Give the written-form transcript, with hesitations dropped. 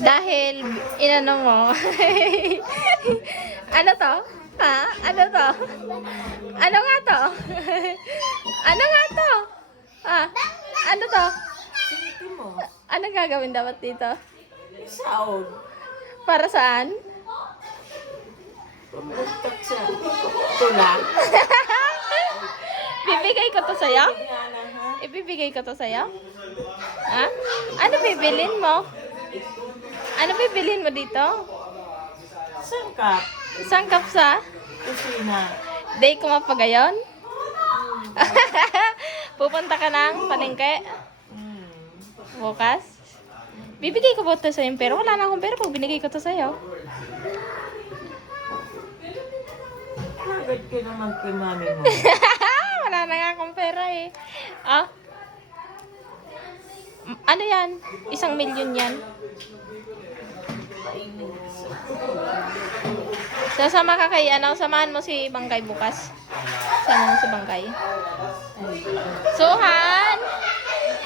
Dahil, inano mo. Ano to? Ha? Ano to? Ano nga to? Ano nga to? Ha? Ano to? Silipin mo. Ano gagawin dapat dito? Saog. Para saan? Pagkak siya. Tula. Bibigay ko to sa'yo? Yan na, ha? Ibibigay ko to sa'yo? Ha? Ano bibilin mo? Ano bibilin mo dito? Sangkap. Sangkap sa? Kusina. Day ko mapagayon? Pupunta ka ng palengke? Hmm. Bukas? Bibigay ko po ito sa'yo, pero wala na akong pera pag binigay ko to sa'yo. Agad ka naman kay mami mo. Wala na nga akong pera eh. Ah? Ano yan? 1,000,000 yan. Sasama ka kay, samahan mo si Bangkay bukas. Sama mo si Bangkay. So, ha?